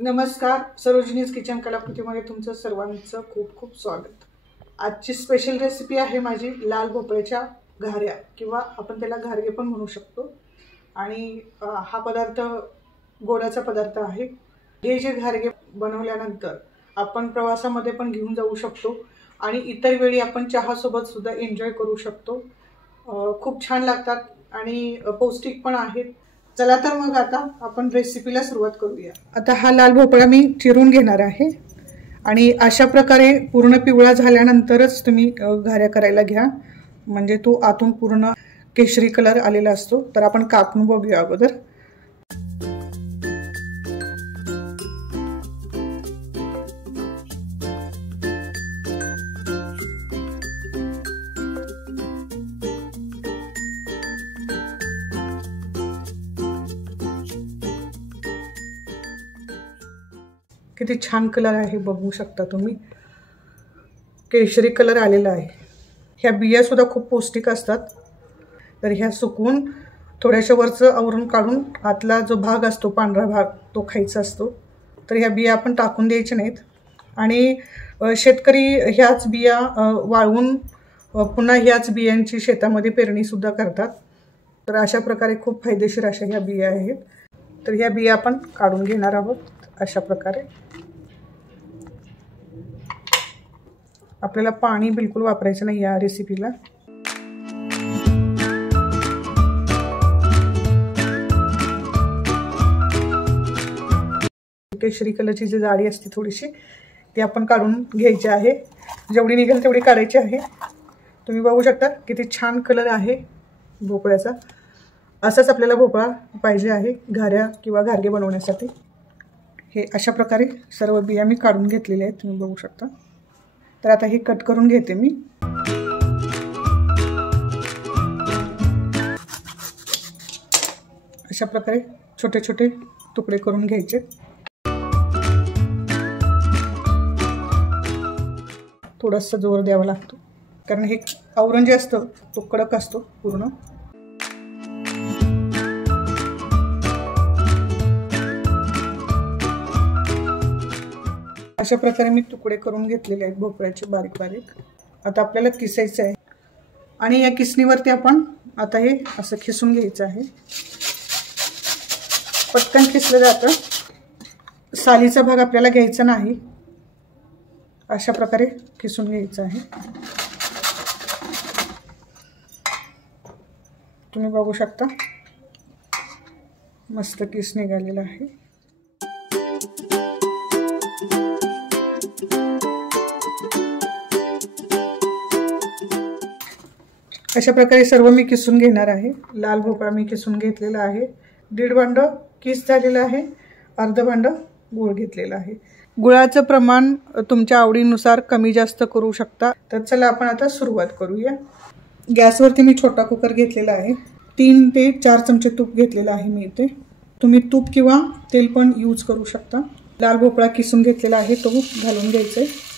नमस्कार, सरोजिनीज किचन कलाकृतीमध्ये तुमचं सर्वांचं खूप खूप स्वागत। आजची स्पेशल रेसिपी आहे माझी लाल भोपळ्याच्या घाऱ्या किंवा आपण त्याला घारगे पण म्हणू शकतो। आणि हा पदार्थ गोडाचा पदार्थ आहे। हे जे घारगे बनवल्यानंतर आपण प्रवासामध्ये पण घेऊन जाऊ शकतो आणि इतर वेळी आपण चहा सोबत सुद्धा एन्जॉय करू शकतो। खूप छान लागतात आणि पौष्टिक पण आहेत। चला तर मग आता आपण रेसिपीला सुरुवात करूया। आता हा लाल भोपळा मी चिरून घेणार आहे आणि अशा प्रकारे पूर्ण पिवळा झाल्यानंतरच तुम्ही घाऱ्या करायला घ्या, म्हणजे तो आतून पूर्ण केशरी कलर आलेला असतो। तर आपण कापून बघूया अगोदर। किती छान कलर आहे बघू शकता तुम्ही, केशरी कलर आलेला आहे। ह्या बिया सुद्धा खूप पौष्टिक असतात। तर ह्या सुकवून थोड्याशा वरचं आवरून काढून आतला जो भाग असतो पांढरा भाग तो खायचा असतो। तर ह्या बिया आपण टाकून द्यायच्या नाहीत आणि शेतकरी ह्याच बिया वाळवून पुन्हा ह्याच बियांची शेतामध्ये पेरणी सुद्धा करतात। तर अशा प्रकारे खूप फायदेशीर अशा ह्या बिया आहेत। तर ह्या बिया आपण काढून घेणार आहोत अशा प्रकारे। आपल्याला पाणी बिलकुल वापरायचं नाही या रेसिपीला। केशरी कलरची जी जाडी असते थोडीशी ती आपण काढून घ्यायची आहे। जेवढी निघेल तेवढी काढायची आहे। तुम्ही बघू शकता किती छान कलर आहे भोपळ्याचा। असाच आपल्याला भोपळा पाहिजे आहे घाऱ्या किंवा घारगे बनवण्यासाठी। हे अशा प्रकारे सर्व बिया मी काढून घेतलेल्या आहेत, तुम्ही बघू शकता। तर आता हे कट करून घेते मी। अशा प्रकारे छोटे छोटे तुकडे करून घ्यायचे। थोडासा जोर द्यावा लागतो कारण हे आवरण जे असतं तो कडक असतो पूर्ण। अशा प्रकारे मी तुकडे करून घेतलेले आहेत भोपळ्याचे बारीक बारीक। आता आपल्याला किसायचं आहे आणि या किसणीवरती आपण आता हे असं खिसून घ्यायचं आहे। पटकन खिसलं जातं, सालीचा भाग आपल्याला घ्यायचा नाही। अशा प्रकारे खिसून घ्यायचं आहे। तुम्ही बघू शकता मस्त किस निघालेला आहे। अशा प्रकारे सर्व मी किसून घेणार आहे। लाल भोपळा मी किसून घेतलेला आहे। 1.5 भांड किस झालेला आहे, अर्ध भांड गूळ घेतलेला आहे। गुळाचं प्रमाण तुमच्या आवडीनुसार कमी जास्त करू शकता। तर चला आपण आता सुरुवात करूया। गॅसवरती मी छोटा कुकर घेतलेला आहे। 3 ते 4 चमचे तूप घेतलेला आहे मी इथे। तुम्ही तूप किंवा तेल पण यूज करू शकता। लाल भोपळा किसून घेतलेला आहे तो घालून घ्यायचा आहे।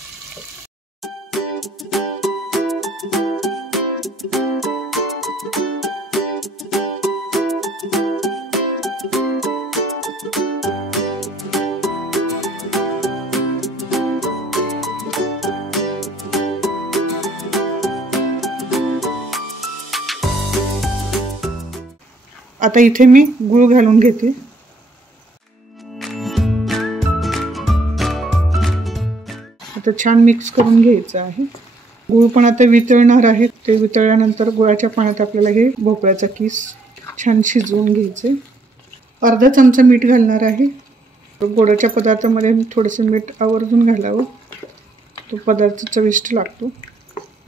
आता इथे मी गूळ घालून घेते। आता छान मिक्स करून घ्यायचं आहे। गूळ पण आता वितळणार आहे। ते वितळल्यानंतर गुळाच्या पाण्यात आपल्याला हे भोपळ्याचा किस छान शिजवून घ्यायचे। अर्धा चमचा मीठ घालणार आहे। गोडाच्या पदार्थामध्ये थोडंसं मीठ आवर्जून घालावं, तो पदार्थ चविष्ट लागतो।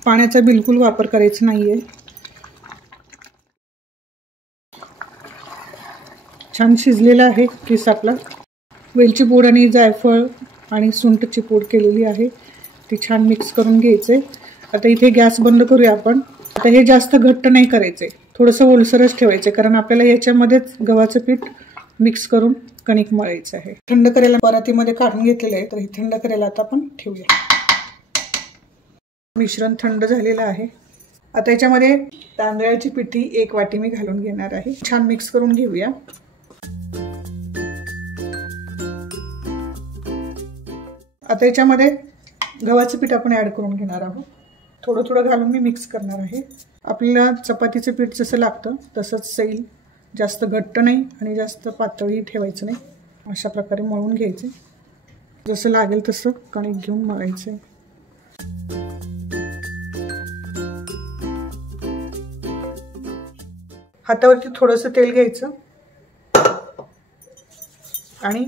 पाण्याचा बिलकुल वापर करायचा नाहीये। छान शिजलेला आहे किस आपला। वेलची पूड आणि जायफळ आणि सुंठची पूड केलेली आहे, ती छान मिक्स करून घ्यायचे। आता इथे गॅस बंद करूया आपण। आता हे जास्त घट्ट नाही करायचे, थोडंसं ओलसरच ठेवायचे कारण आपल्याला याच्यामध्येच गव्हाचं पीठ मिक्स करून कणिक मळायचं आहे। थंड करायला परातीमध्ये काढून घेतलेलं आहे, तर हे थंड करायला आता आपण ठेवूया। मिश्रण थंड झालेलं आहे। आता याच्यामध्ये तांदळाची पिठी 1 वाटी मी घालून घेणार आहे। छान मिक्स करून घेऊया। आता याच्यामध्ये गव्हाचं पीठ आपण ॲड करून घेणार आहोत. थोडं थोडं घालून मी मिक्स करणार आहे. आपल्याला चपातीचं पीठ जसं लागतं तसंच सैल, जास्त घट्ट नाही आणि जास्त पातळी ठेवायचं नाही. अशा प्रकारे मळून घ्यायचे. जसं लागेल तसं कणिक घेऊन मळायचं. हातावरती थोडंसं तेल घ्यायचं आणि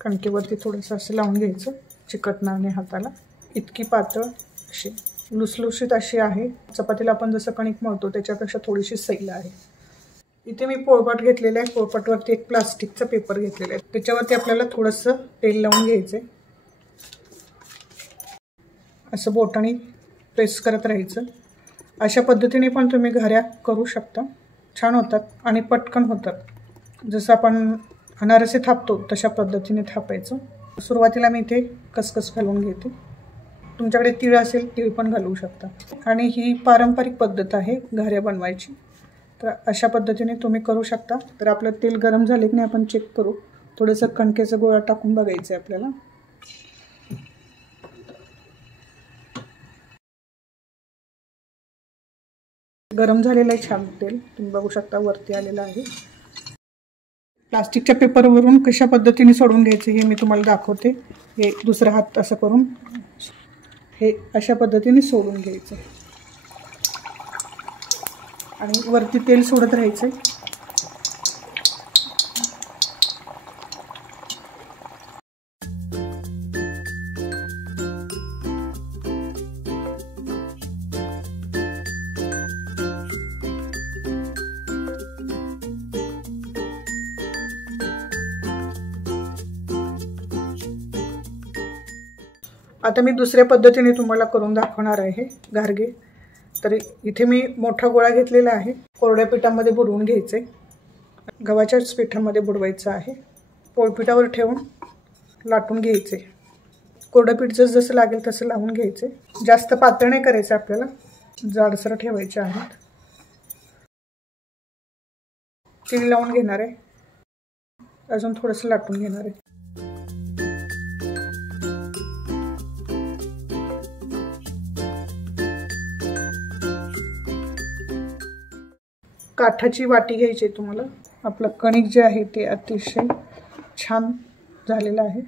कणकेवरती थोडंसं असं लावून घ्यायचं, चिकटणार नाही हाताला. इतकी पातळ अशी लुसलुशीत अशी आहे. चपातीला आपण जसं कणिक मळतो त्याच्यापेक्षा थोडीशी सैल आहे. इथे मी पोळपाट घेतलेला आहे. पोळपाटवरती एक प्लास्टिकचा पेपर घेतलेला आहे. त्याच्यावरती आपल्याला थोडंसं तेल लावून घ्यायचं. असं बोटाने प्रेस करत राहायचं. अशा पद्धतीने पण तुम्ही घाऱ्या करू शकता. छान होतात आणि पटकन होतात. जसं आपण अनारसे थापतो तशा पद्धतीने थापायचं. सुरुवातीला मी इथे खसखस घालून घेते. तुमच्याकडे तीळ असेल तीळ पण घालू शकता. आणि ही पारंपरिक पद्धत आहे घाऱ्या बनवायची. तर अशा पद्धतीने तुम्ही करू शकता. तर आपलं तेल गरम झाले की नाही आपण चेक करू. थोडंसं कणकेचा गोळा टाकून बघायचं आहे आपल्याला. गरम झालेलं आहे छान तेल. तुम्ही बघू शकता वरती आलेलं आहे. प्लास्टिकच्या पेपरवरून कशा पद्धतीने सोडून घ्यायचे हे मी तुम्हाला दाखवते. हे दुसरा हात असं करून हे अशा पद्धतीने सोडून घ्यायचं आणि वरती तेल सोडत राहायचं. आता मी दुसऱ्या पद्धतीने तुम्हाला करून दाखवणार आहे घारगे. तर इथे मी मोठा गोळा घेतलेला आहे. कोरड्या पिठामध्ये बुडवून घ्यायचे. गव्हाच्याच पिठामध्ये बुडवायचं आहे. पोळपिठावर ठेवून लाटून घ्यायचे. कोरडं पीठ जसं लागेल तसं लावून घ्यायचे. जास्त पातळ नाही करायचं आपल्याला, जाडसर ठेवायचे आहेत. तीळ लावून घेणार आहे. अजून थोडंसं लाटून घेणार आहे. काठाची वाटी घ्यायची तुम्हाला. आपलं कणिक जे आहे ते अतिशय छान झालेलं आहे.